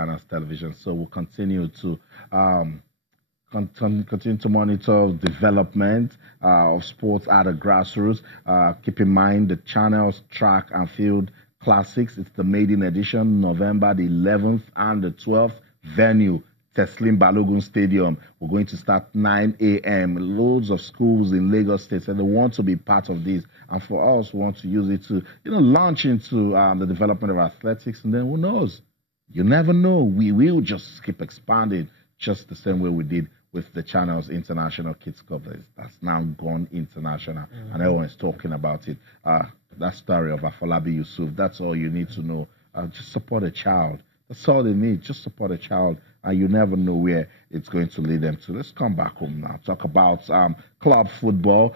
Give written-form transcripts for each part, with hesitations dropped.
Channels Television. So we'll continue to continue to monitor development of sports at the grassroots. Keep in mind the Channels Track and Field Classics. It's the maiden edition, November the 11th and the 12th. Venue, Teslim Balogun Stadium. We're going to start 9 a.m. Loads of schools in Lagos State, and they want to be part of this. And for us, we want to use it to, launch into the development of athletics. And then who knows? You never know. We will just keep expanding, just the same way we did with the Channels International Kids Cup. That's now gone international, and everyone's talking about it. That story of Afolabi Yusuf, that's all you need to know. Just support a child. That's all they need. Just support a child, and you never know where it's going to lead them to. Let's come back home now. Talk about club football.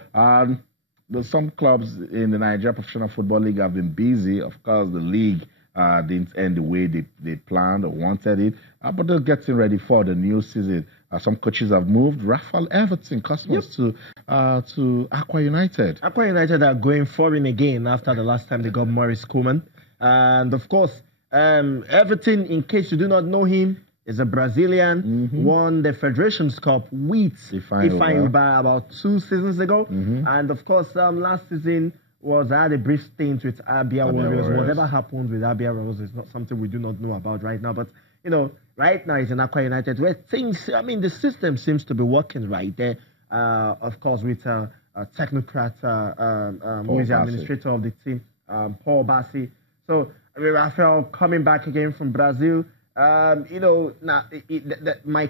There's some clubs in the Nigeria Professional Football League have been busy. Of course, the league didn't end the way they planned or wanted it, but they're getting ready for the new season. Some coaches have moved. Raphael Everton, Cosmos, to Akwa United. Akwa United are going foreign again after the last time they got Maurice Koeman. And of course, Everton, in case you do not know him, is a Brazilian, won the Federations Cup with Ifeanyi Ubah about 2 seasons ago. And of course, last season had a brief stint with Abia Warriors. Whatever happened with Abia Warriors is not something we do not know about right now. But, right now it's in Akwa United where things, the system seems to be working right there. Of course, with a technocrat, who is the administrator of the team, Paul Bassi. So, Raphael coming back again from Brazil. Mike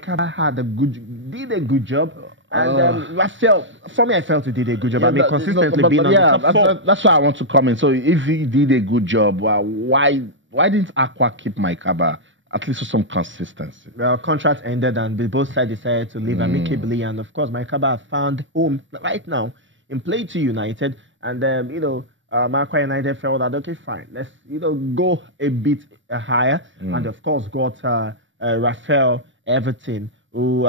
did a good job. And Raphael, for me, I felt he did a good job. Consistently being on the top 4. That's why I want to comment. So, if he did a good job, why didn't Akwa keep Mike at least with some consistency? Well, contract ended and both sides decided to leave amicably. And of course, Mike found home right now in Plateau United. And, Akwa United felt that, okay, fine, let's, go a bit higher. And of course, got Raphael Everton, who,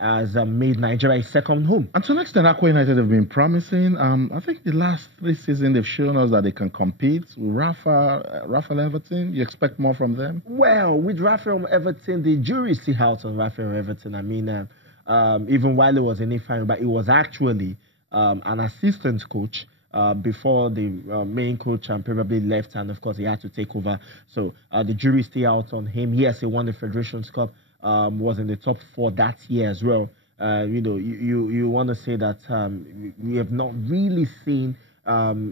has made Nigeria his second home. And to an extent, Akwa United have been promising. I think the last 3 seasons they've shown us that they can compete with Raphael Everton. You expect more from them? Well, with Raphael Everton, the jury is still out on Raphael Everton. I mean, even while he was in Ifeanyi, but he was actually an assistant coach before the main coach probably left, and of course he had to take over. So the jury is still out on him. Yes, he won the Federations Cup. Was in the top 4 that year as well. You want to say that we have not really seen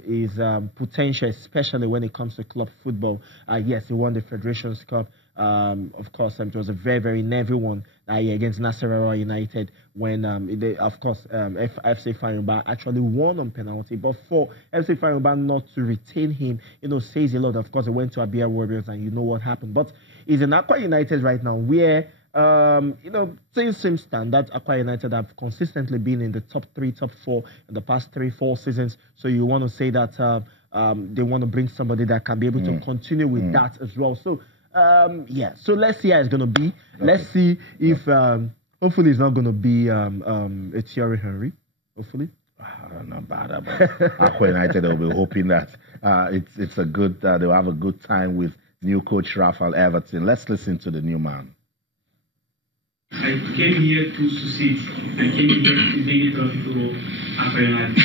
his potential, especially when it comes to club football. Yes, he won the Federations Cup. Of course, it was a very, very nervy one against Nasarawa United when, FC Ifeanyi actually won on penalty. But for FC Ifeanyi not to retain him, says a lot. Of course, he went to Abia Warriors and you know what happened. But he's in Akwa United right now where, things seem standard. Akwa United have consistently been in the top 3, top 4 in the past 3-4 seasons. So you want to say that they want to bring somebody that can be able to continue with that as well. So, so let's see how it's going to be. Okay. Let's see if, hopefully it's not going to be a Thierry Henry, hopefully. I don't know about that, but Akwa United will be hoping that it's a good, they'll have a good time with new coach Raphael Everton. Let's listen to the new man. I came here to succeed. I came here to bring it off to Akwa United.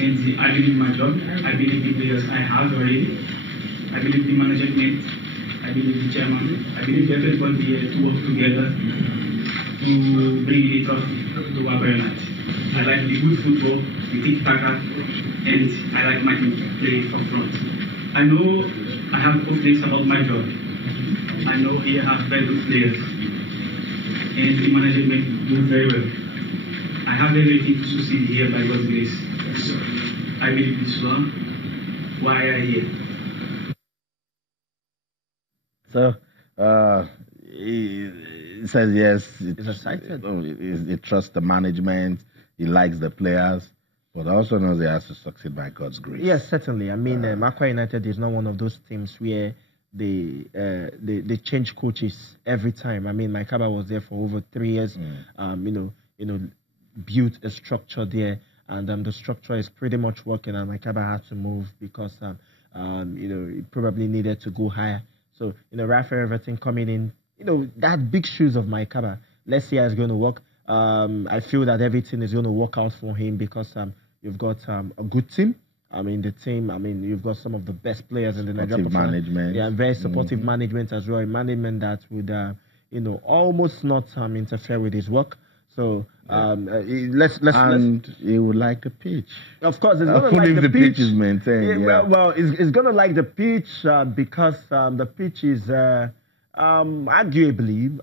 And I believe in my job. I believe in the players I have already. I believe in management. I believe in the chairman. I believe everybody here to work together to bring it off to Akwa United. I like the good football, the tiki-taka, and I like my team to play up front. I know I have confidence about my job. I know here I have very good players. And the management do very well. I have everything to succeed here by God's grace. So I believe this one. Why I here? So he says yes. He's excited. He trusts the management. He likes the players, but also knows he has to succeed by God's grace. Yes, certainly. I mean, Akwa United is not one of those teams where they change coaches every time. I mean, Mike was there for over 3 years. Built a structure there, and the structure is pretty much working. And Mike had to move because he probably needed to go higher. So, Raphael Everton coming in, that big shoes of Mike Kaba. Let's see how it's going to work. I feel that everything is going to work out for him because you've got a good team. The team, you've got some of the best players in the Nigerian management. Yeah, very supportive management as well. A management that would, almost not interfere with his work. So let's. He would like the pitch. Of course, it's going to like the pitch is maintained. Yeah. Well, it's going to like the pitch because the pitch is arguably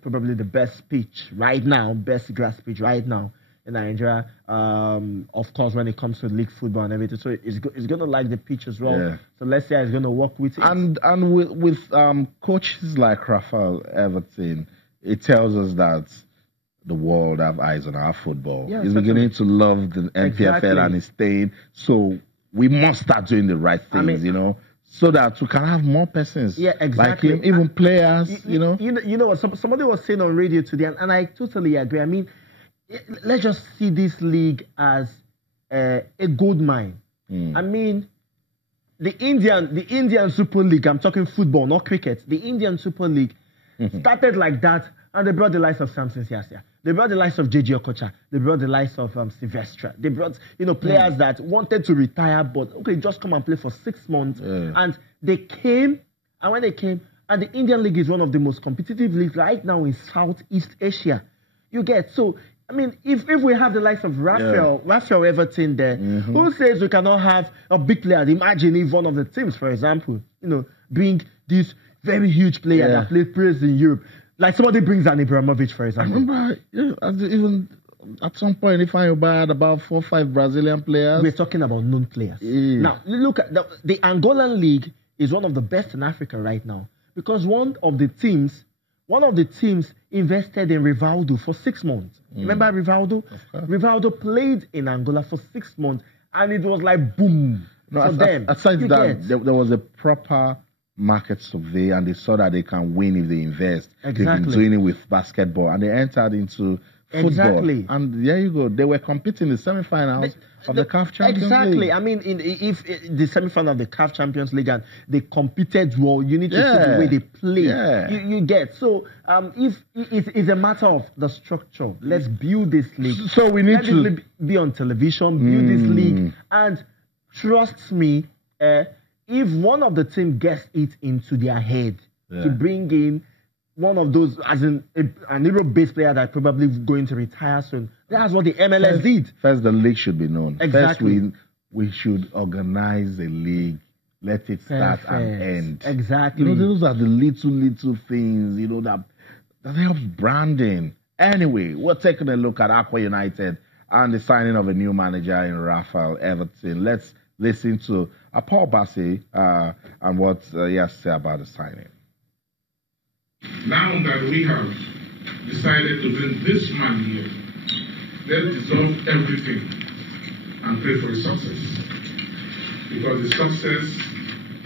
probably the best pitch right now, best grass pitch right now in Nigeria. Of course, when it comes to league football and everything, so it's going to like the pitch as well. Yeah. So let's say it's going to work with it. And with coaches like Raphael Everton, it tells us that the world have eyes on our football. Yeah, he's beginning to love the NPFL and he's staying. So we must start doing the right things, so that we can have more persons like him, even players, You know what? Somebody was saying on radio today, and I totally agree. Let's just see this league as a gold mine. The Indian Super League, I'm talking football, not cricket. The Indian Super League started like that, and they brought the likes of Samson Siasia. They brought the likes of JJ Okocha. They brought the likes of Sylvestre. They brought, players that wanted to retire, but just come and play for 6 months. Yeah. And they came, and when they came, and the Indian League is one of the most competitive leagues right now in Southeast Asia. You get, so, if we have the likes of Raphael Everton there, who says we cannot have a big player? Imagine if one of the teams, for example, bring this very huge player that played players in Europe. Like somebody brings an Ibrahimovic, for example. I remember, even at some point, if I had about 4 or 5 Brazilian players. We're talking about known players. Yeah. Now, look at the Angolan league is one of the best in Africa right now because one of the teams invested in Rivaldo for 6 months. Remember Rivaldo? Rivaldo played in Angola for 6 months, and it was like boom for them. Aside that, there was a proper market survey, and they saw that they can win if they invest. Exactly. They've been doing it with basketball, and they entered into football. Exactly. And there you go. They were competing in the semifinals of the CAF Champions League. If the semifinal of the CAF Champions League and they competed well, you need to see the way they play. Yeah. You get. So if it's a matter of the structure, let's build this league. So we need to be on television, build this league, and trust me, if one of the team gets it into their head to bring in one of those, as in an Europe-based player that probably going to retire soon, that's what the MLS did. First, the league should be known. Exactly. First, we should organize a league. Let it start and end. Exactly. Those are the little things, that helps branding. Anyway, we're taking a look at Akwa United and the signing of a new manager in Raphael Everton. Let's listen to Paul Bassi and what he has to say about the signing. Now that we have decided to bring this man here, let's dissolve everything and pray for his success. Because the success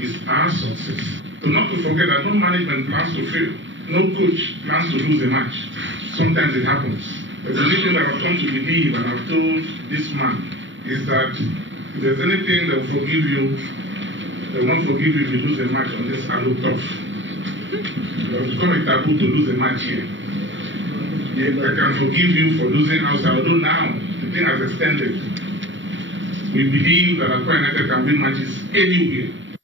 is our success. So not to forget that no management plans to fail. No coach plans to lose a match. Sometimes it happens. But the only thing that I've come to believe and I've told this man is that if there's anything that will forgive you, they won't forgive you if you lose a match on this Alo Tough. It's become a taboo to lose a match here. I can forgive you for losing outside, although now the thing has extended. We believe that Akwa United can win matches anywhere.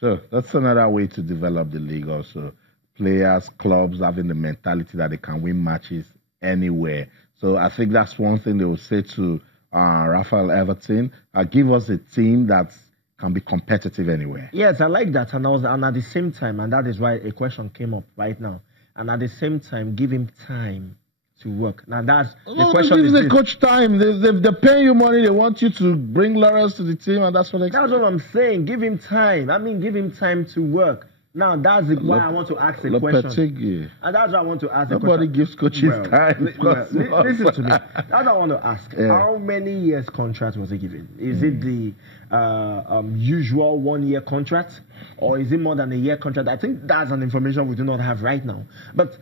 So that's another way to develop the league also. Players, clubs having the mentality that they can win matches anywhere. So I think that's one thing they will say to Raphael Everton. Give us a team that can be competitive anywhere. Yes, I like that. And at the same time, and that is why a question came up right now. And at the same time, give him time to work. Now that's the question. Give the coach time. They pay you money. They want you to bring laurels to the team, and that's what they expect. That's what I'm saying. Give him time. Give him time to work. Now, that's why I want to ask a question. And that's why I want to ask a question. Nobody gives coaches time. Listen to me. That's what I want to ask. Yeah. How many years contract was he given? Is it the usual 1 year contract? Or is it more than a year contract? I think that's an information we do not have right now. But,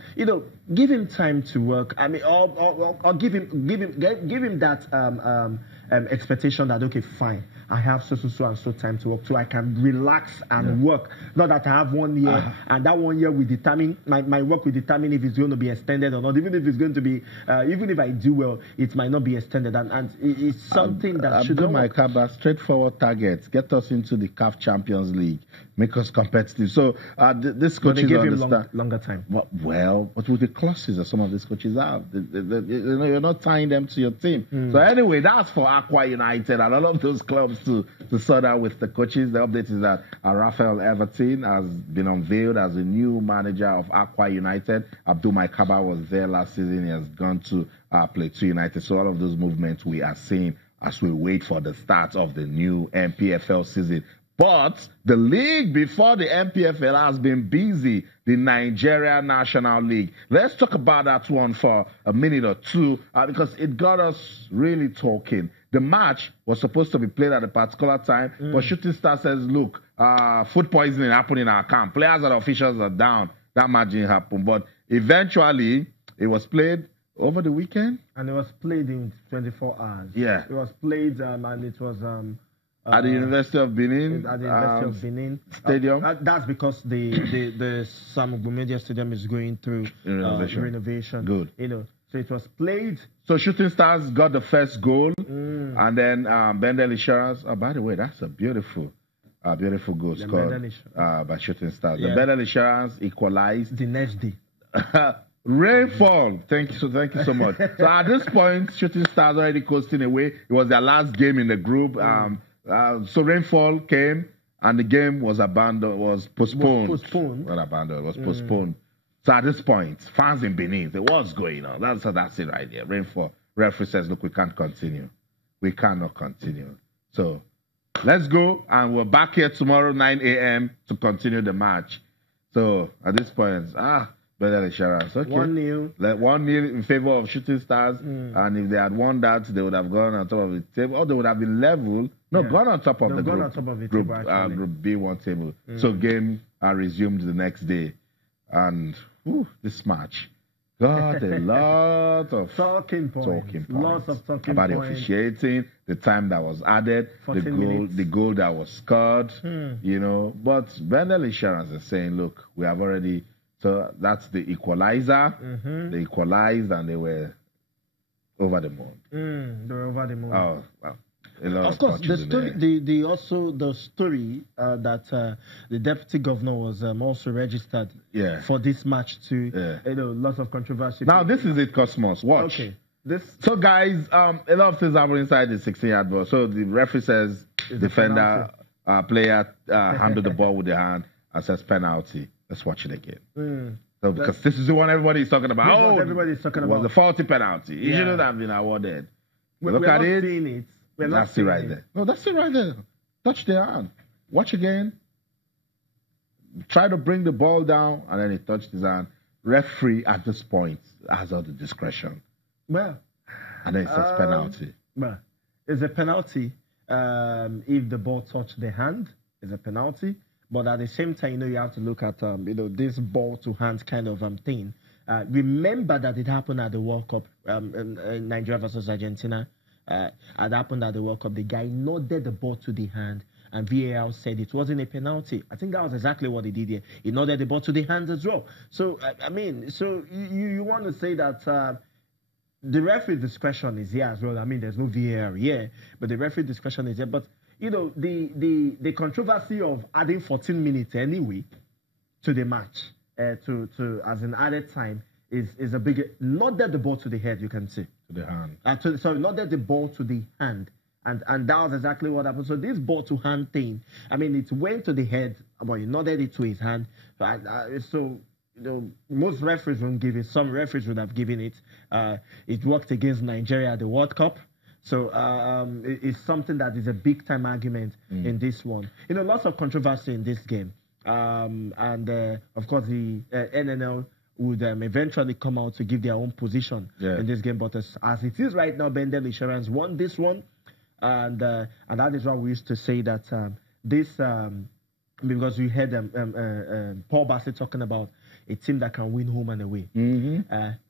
give him time to work. Or give him that expectation that, okay, fine, I have so and so time to work, so I can relax and work. Not that I have 1 year, and that 1 year will determine, my work will determine if it's going to be extended or not. Even if it's going to be, even if I do well, it might not be extended. And it's something that should my Kaba, straightforward targets. Get us into the CAF Champions League. Make us competitive. So this coaches understand longer time. Well, but with the clauses that some of these coaches have, you're not tying them to your team. So anyway, that's for Akwa United and all of those clubs to sort out with the coaches. The update is that Raphael Everton has been unveiled as the new manager of Akwa United. Abdul Maikaba was there last season. He has gone to Plateau United. So all of those movements we are seeing as we wait for the start of the new MPFL season. But the league before the MPFL has been busy, the Nigeria National League. Let's talk about that one for a minute or two because it got us really talking. The match was supposed to be played at a particular time, but Shooting Star says, look, food poisoning happened in our camp. Players and officials are down. That match didn't happen. But eventually, it was played over the weekend. And it was played in 24 hours. Yeah. It was played and it was... at the University of Benin. At the University of Benin Stadium. That's because the Sam Ogbumedia Stadium is going through renovation. Good. So it was played. So Shooting Stars got the first goal, and then Bendel Insurance. Oh, by the way, that's a beautiful goal scored by Shooting Stars. Yeah. The Bendel Insurance equalized the next day. Rainfall. Thank you so much. So at this point, Shooting Stars already coasting away. It was their last game in the group. So rainfall came and the game was postponed. Not abandoned, it was postponed. So at this point, fans in Benin say, what's going on? That's it right there. Rainfall. Referee says, look, we can't continue. We cannot continue. So let's go and we're back here tomorrow 9 a.m. to continue the match. So at this point, better insurance. Okay. 1-0. 1-0 in favor of Shooting Stars. And if they had won that, they would have gone on top of the table. Or they would have been level. Gone on top of the group. Group B1 table. So game resumed the next day. And this match got a lot of talking points. Lots of talking about points. The officiating, the time that was added, the goal that was scored. But Bendel Insurance is saying, look, we have already... So that's the equalizer. They equalized and they were over the moon. They were over the moon. Oh, wow. Of course, the story that the deputy governor was also registered for this match too. Lots of controversy. Now this is it, Cosmos. Watch. Okay. So guys, a lot of things happen inside the 16-yard box. So the referee says defender, player handled the ball with the hand and says penalty. Let's watch it again. So because this is the one everybody is talking about. Everybody's talking about. Was a faulty penalty. It shouldn't have been awarded. Look at it. That's it right there. No, that's it right there. Touch the hand. Watch again. Try to bring the ball down, and then he touched his hand. Referee at this point has all the discretion. Well, and then it says penalty. Well, it's a penalty if the ball touched the hand. It's a penalty. But at the same time, you have to look at this ball to hand kind of thing. Remember that it happened at the World Cup in Nigeria versus Argentina. It happened at the World Cup. The guy nodded the ball to the hand, and VAR said it wasn't a penalty. I think that was exactly what he did here. He nodded the ball to the hand as well. So you want to say that the referee discretion is here as well. I mean, there's no VAR here, but the referee discretion is here. But the controversy of adding 14 minutes anyway to the match to as an added time is a big. Not that the ball to the head, you can see. To the hand. Not that the ball to the hand. And that was exactly what happened. So this ball to hand thing, I mean, it went to the head, but he nodded it to his hand. Most referees won't give it. Some referees would have given it. It worked against Nigeria at the World Cup. So it's something that is a big time argument in this one. Lots of controversy in this game. And of course, the NNL would eventually come out to give their own position in this game. But as it is right now, Bendel Insurance won this one. And that is why we used to say that because we heard Paul Bassett talking about a team that can win home and away.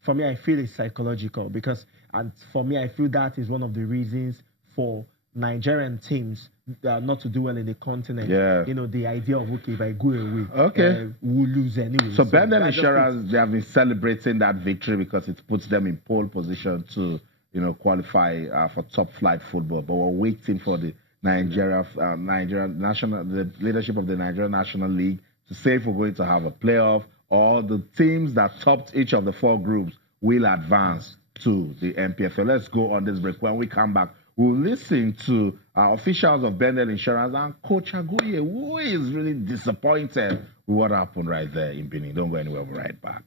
For me, I feel it's psychological and for me, I feel that is one of the reasons for Nigerian teams not to do well in the continent. Yeah. You know, the idea of, okay, if I go away, we'll lose anyway. So Bendel Insurance, they have been celebrating that victory because it puts them in pole position to, you know, qualify for top flight football. But we're waiting for the the leadership of the Nigerian National League to say if we're going to have a playoff or the teams that topped each of the 4 groups will advance to the NPFL. Let's go on this break. When we come back, we'll listen to officials of Bendel Insurance and Coach Agoye, who is really disappointed with what happened right there in Benin. Don't go anywhere. We'll be right back.